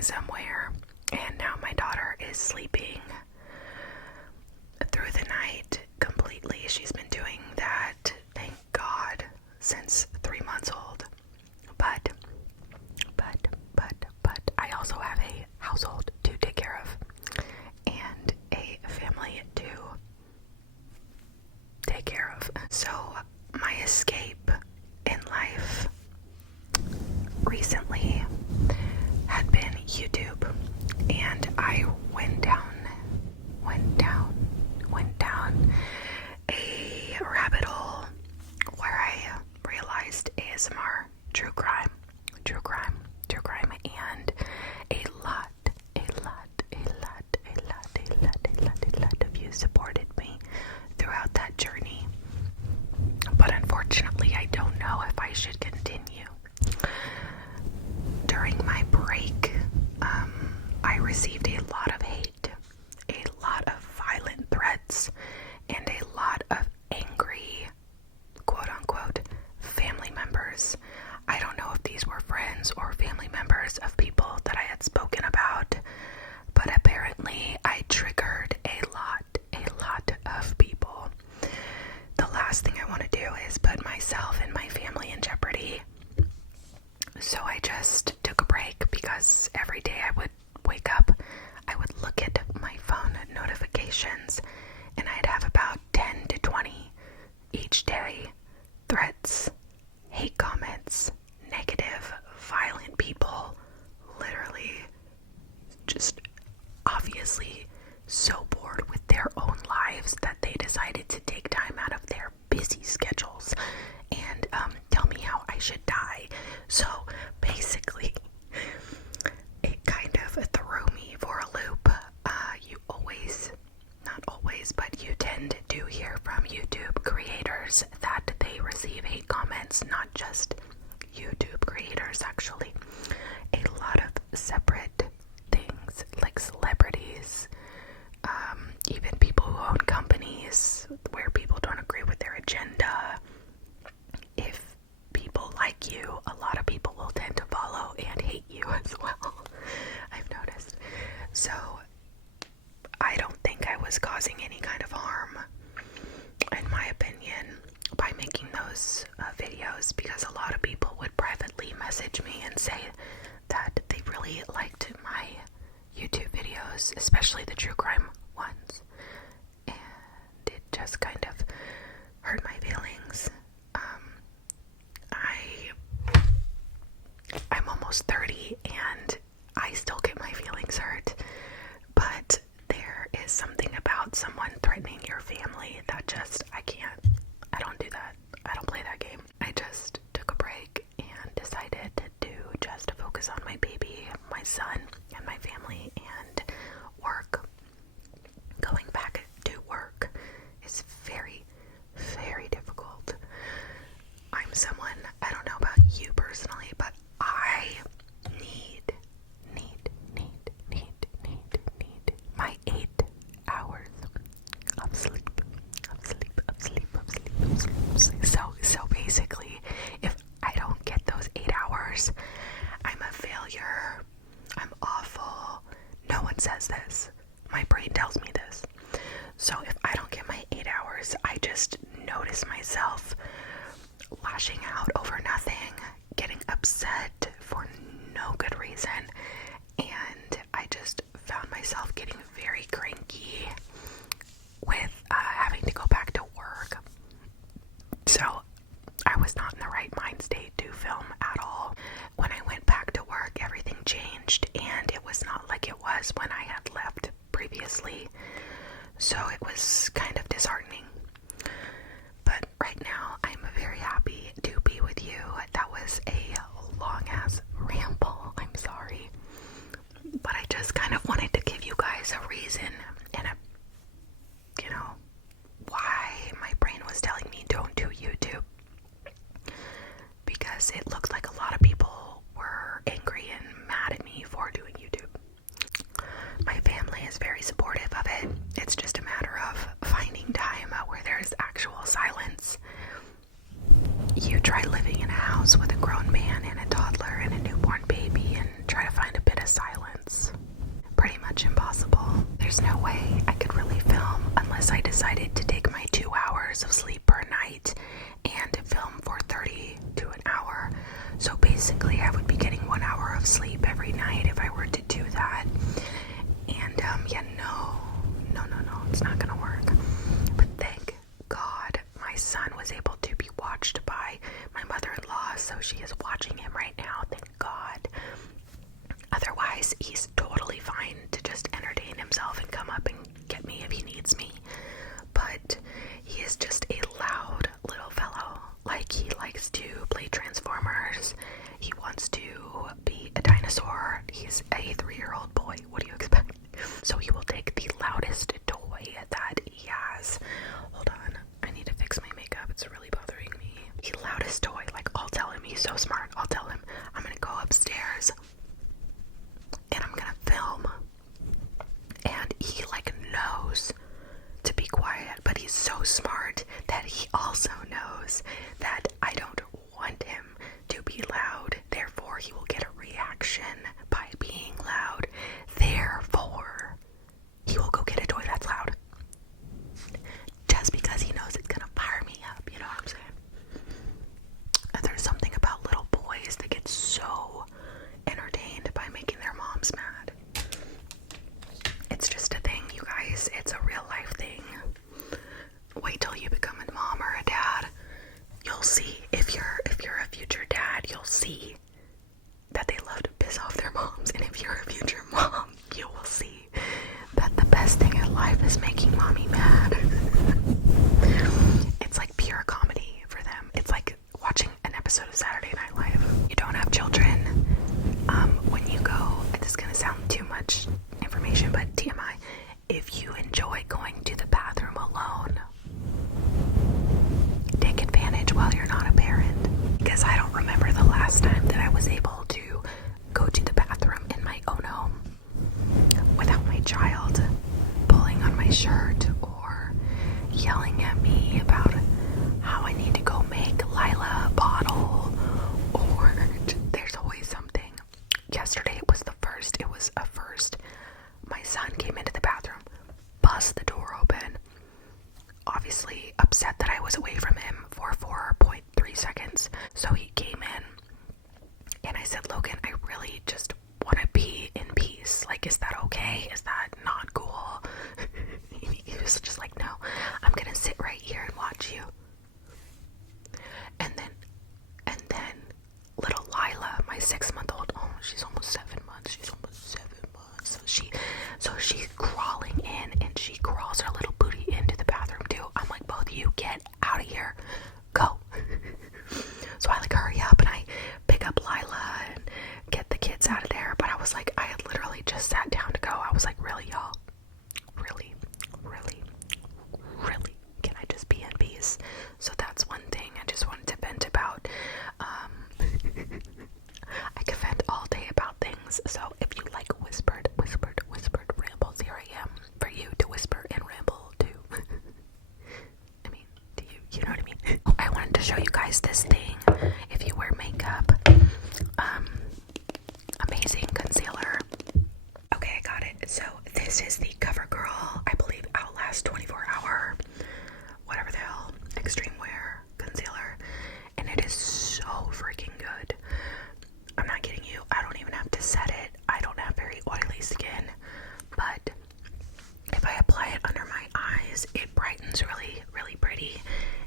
going somewhere, and now my daughter is sleeping through the night completely. She's been doing that, thank God, since 3 months old. But I also have a household to take care of and a family to take care of. So my escape in life recently had been YouTube, and I went down a rabbit hole where I realized ASMR, true crime, and a lot of you supported me throughout that journey. But unfortunately, I don't know if I should continue. During my break, I received a lot of hate, a lot of violent threats, and a lot of angry, quote-unquote, family members. I don't know if these were friends or family members of people that I had spoken about, but apparently I triggered a lot of people. The last thing I want to do is put myself and my family in jeopardy. So I just took a break, because every day I would wake up, I would look at my phone notifications, and I'd have about 10 to 20 each day. Threats, hate comments, negative, violent people, literally just obviously so bored with their own lives that they decided to take time out of their busy schedules and tell me how I should die. So basically, it kind of threw me for a loop. Not always, but you tend to hear from YouTube creators that they receive hate comments, not just YouTube creators actually. A lot of separate things, like celebrities, even people who own companies where people don't agree with their agenda. If people like you, a lot of people will tend to follow and hate you as well. I've noticed. So I don't think I was causing any kind of harm, in my opinion, by making those videos, because a lot of people would privately message me and say that they really liked my YouTube videos, especially the true crime ones, and it just kind of hurt my feelings. I'm almost 30 and I still get my feelings hurt, but there is something about someone threatening your family that just, I don't do that. I don't play that game. I just took a break and decided to just focus on my baby, my son, and my family, and work. Going back to work is very, very difficult. I'm someone, I don't know about you personally, but I need my 8 hours of sleep. So basically, if I don't get those 8 hours, I'm a failure. I'm awful. No one says this. My brain tells me this. So if I don't get my 8 hours, I just notice myself lashing out over nothing, getting upset for no good reason, and I just found myself getting very cranky with having to go back to work. So I was not in the right mind state to film at all. When I went back to work, everything changed, and it was not like it was when I had left previously. So it was kind of disheartening. But right now, I'm very happy to be with you. That was a long-ass ramble. I'm sorry. But I just kind of wanted to give you guys a reason and why my brain was telling me don't do YouTube. Because it looked like a lot of people were angry and mad at me for doing YouTube. My family is very supportive of it. It's just a matter of finding time where there's actual silence. You try living in a house with a grown man and a toddler and a newborn baby and try to find a bit of silence. she is watching him right now, thank God. Otherwise, he's totally fine to just entertain himself and come up and get me if he needs me. But he is just a loud little fellow. Like, he likes to play Transformers. He wants to be a dinosaur. He's a 3-year-old boy. What do you expect? So he will take the loudest toy that he has. Hold on. I need to fix my makeup. It's really bothering me. The loudest toy. Like, I'll tell him. He's so smart. I'll tell him, I'm gonna go upstairs and I'm gonna film. And he, like, knows to be quiet, but he's so smart that he also knows that I don't want him to be loud. Therefore, he will get a reaction by being loud. Therefore, he will go get a toy that's loud. Just because he knows it's gonna fire me up, you know what I'm saying? And there's something about little boys that get so entertained by making their moms mad. It's just a thing, you guys. It's a real life thing. Wait till you become a mom or a dad. You'll see. If you're a future dad, you'll see that they love to piss off their moms. And if you're a future mom, you will see that the best thing in life is making mommy mad. It's like pure comedy for them. It's like watching an episode of Saturday Night Live. You don't have children. When you go, this is gonna sound too much information, but TMI, if you enjoy going to the bathroom alone, take advantage while you're not a parent. Because I don't remember the last time that I was able to go to the bathroom in my own home without my child pulling on my shirt or yelling at me about how I need to go make Lila a bottle, or there's always something. Yesterday it was a first. My son came into the bathroom, bust the door open, obviously upset that I was away from him for 4.3 seconds. So he came in and I said, Logan, I really just want to be in peace. Like, is that okay? Is that not cool? He was just like, no, I'm gonna sit right here and watch you. And then little Lila, my 6-month-old, oh, she's almost 7 months. So she's crawling in, and she crawls her little booty into the bathroom too. I'm like, both of you get out of here, go. So I like hurry up and I pick up Lila and get the kids out of there. But I was like, I had literally just sat down to go. I was like, really, y'all? Really? Can I just be in peace? So that's one thing I just wanted to vent about. I could vent all day about things. So if you like whispered rambles, here I am for you to whisper and ramble too. I mean, do you know what I mean? I wanted to show you guys this thing. If you wear makeup, amazing concealer. Okay, I got it. So this is the CoverGirl, I believe, Outlast 24 Hour, whatever the hell, extreme wear concealer, and it is so freaking good. I'm not kidding you. I don't even have to set it. I don't have very oily skin, but if I apply it under my eyes, it brightens really, really pretty,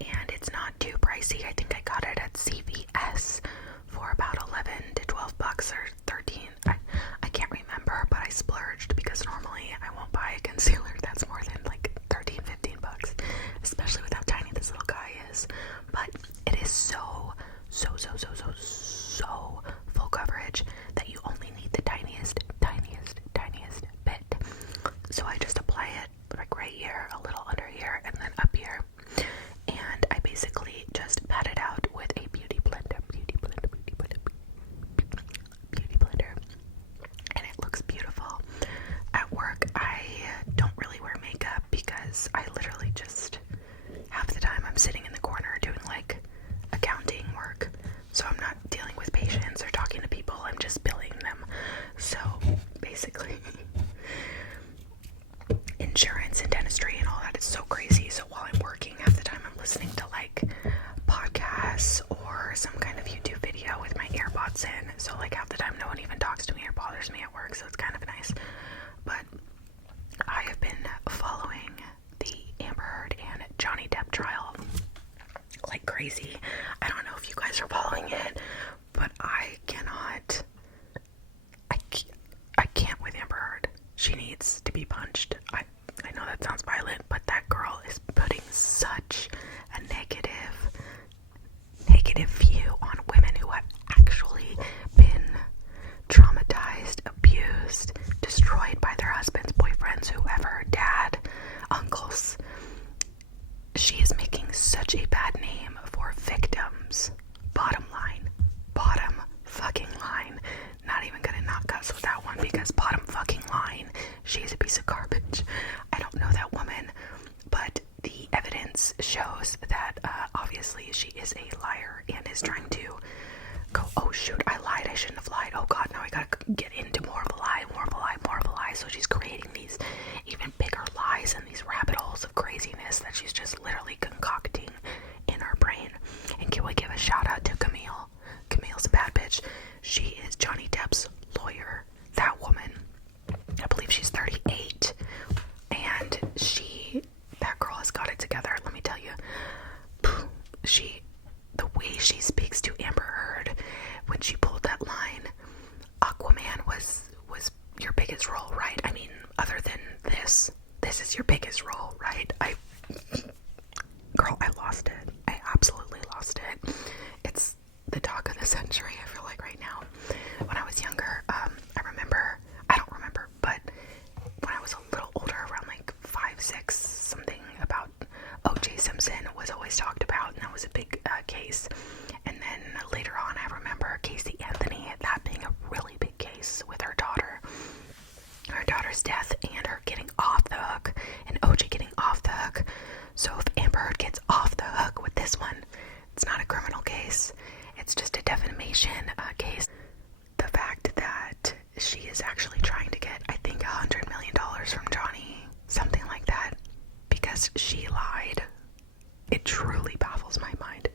and it's not too pricey. I think I got it at CVS for about 11 to 12 bucks or 13. I can't remember, but I splurged because normally I won't buy a concealer that's more than like 13, 15 bucks, especially with how tiny this little guy is. But it is so full coverage that you only need the tiniest bit. So I just apply it like right here, a little under here, and then up here. And I basically just pat it out with a beauty blender. And it looks beautiful. At work, I don't really wear makeup because I literally just, half the time I'm sitting in the corner doing like accounting work. So I'm not dealing with patients or talking to people, I'm just billing them. So basically, insurance and dentistry and all that is so crazy. So while I'm working, half the time I'm listening to like podcasts or some kind of YouTube video with my AirPods in. So like half the time no one even talks to me or bothers me at work, so it's kind of nice. But I have been following the Amber Heard and Johnny Depp trial like crazy. I don't know if you guys guys are following it, but I can't with Amber Heard. She needs to be punched. I know that sounds violent, but that girl is putting such a negative view on women who have actually been traumatized, abused, destroyed by their husbands, boyfriends, whoever, dad, uncles. She is making such a bad name for victims. Bottom line. Bottom fucking line. Not even gonna not cuss with that one, because bottom fucking line, she's a piece of garbage. I don't know that woman, but the evidence shows that obviously she is a liar and is trying to go, oh shoot, I lied, I shouldn't have lied, oh god, now I gotta get into more of a lie. So she's creating these even bigger lies and these rabbit holes of craziness that she's just literally concocting in her brain. And can we give a shout out to Camille? Camille's a bad bitch. She is Johnny Depp's lawyer. That woman, I believe she's 38, and that girl has got it together. Let me tell you, the way she speaks to Amber Heard, when she pulled that line, Aquaman was your biggest role, right? I mean, other than this is your biggest role, right? Girl, I lost it. I absolutely lost it. It's the talk of the century, I feel like, right now. When I was younger, I don't remember, but when I was a little older, around like 5, 6, something about O.J. Simpson was always talked about, and that was a big case. And then later on, I remember Casey Anthony, that being a really big case with her daughter's death, and her getting off the hook, and OJ getting off the hook. So if Amber Heard gets off the hook with this one, it's not a criminal case, it's just a defamation case. The fact that she is actually trying to get, I think, $100 million from Johnny, something like that, because she lied, it truly baffles my mind.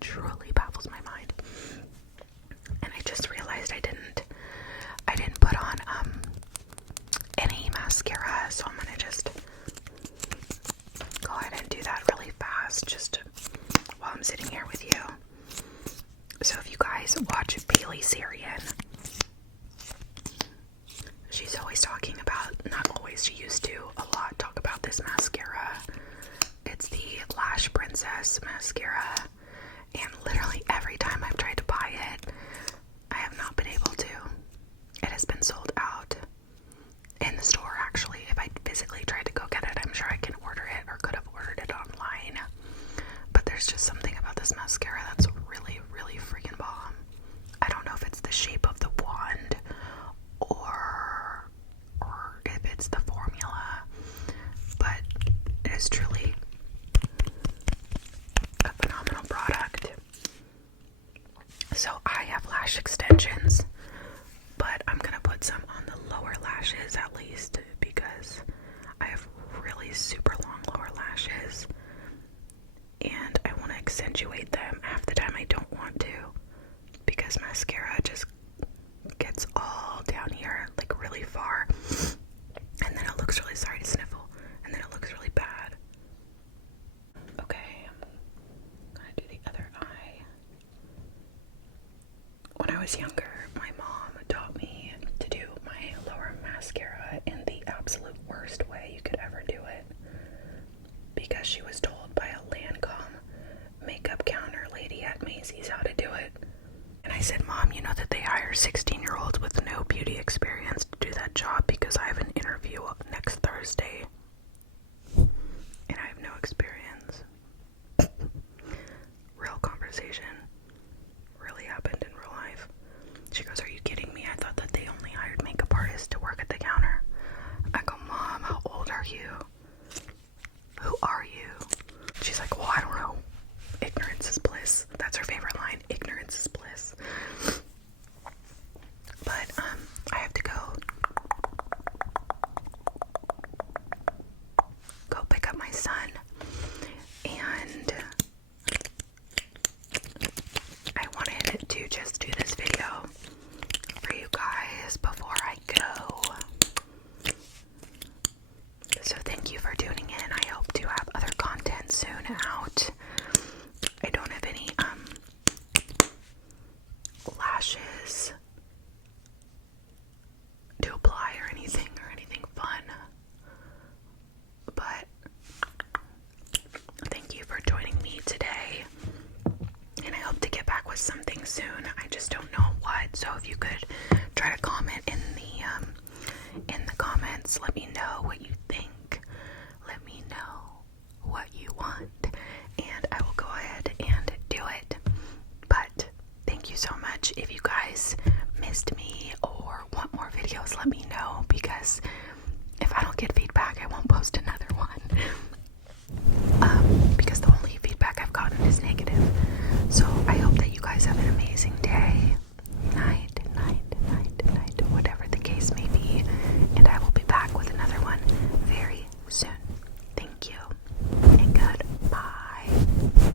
Truly baffles my mind. And I just realized I didn't put on any mascara, so I'm gonna just go ahead and do that really fast, just while I'm sitting here with you. So if you guys watch Bailey Sarian, she's always talking about, not always, she used to a lot talk about this mascara. It's the Lash Princess mascara, and literally every time I've tried to buy it, I have not been able to. It has been sold out in the store, actually. If I physically tried to go get it, I'm sure I can order it, or could have ordered it online. But there's just something about this mascara that's really, really freaking bomb. I don't know if it's the shape of the wand or if it's the formula, but it is truly a phenomenal product. So I have lash extensions, but I'm gonna put some on the lower lashes at least, because I have really super long lower lashes and I want to accentuate them. Half the time I don't want to, because mascara just gets all down here, like really far, and then it looks really, sorry to sniffle, and then it looks really bad. Okay, I'm gonna do the other eye. When I was younger, my mom taught me to do my lower mascara in the absolute worst way you could ever do it, because she was told by a Lancome makeup counter lady at Macy's how to do it. And I said, Mom, you know that they hire 16-year-olds with no beauty experience to do that job, because I have an interview next Thursday and I have no experience. Real conversation. Really happened in real life. She goes, are you kidding me? I thought that they only hired makeup artists to work at the counter. I go, Mom, how old are you? Who are you? She's like, well, I don't know. Ignorance is bliss. That's her favorite line. Ignorance is bliss. much. If you guys missed me or want more videos, let me know, because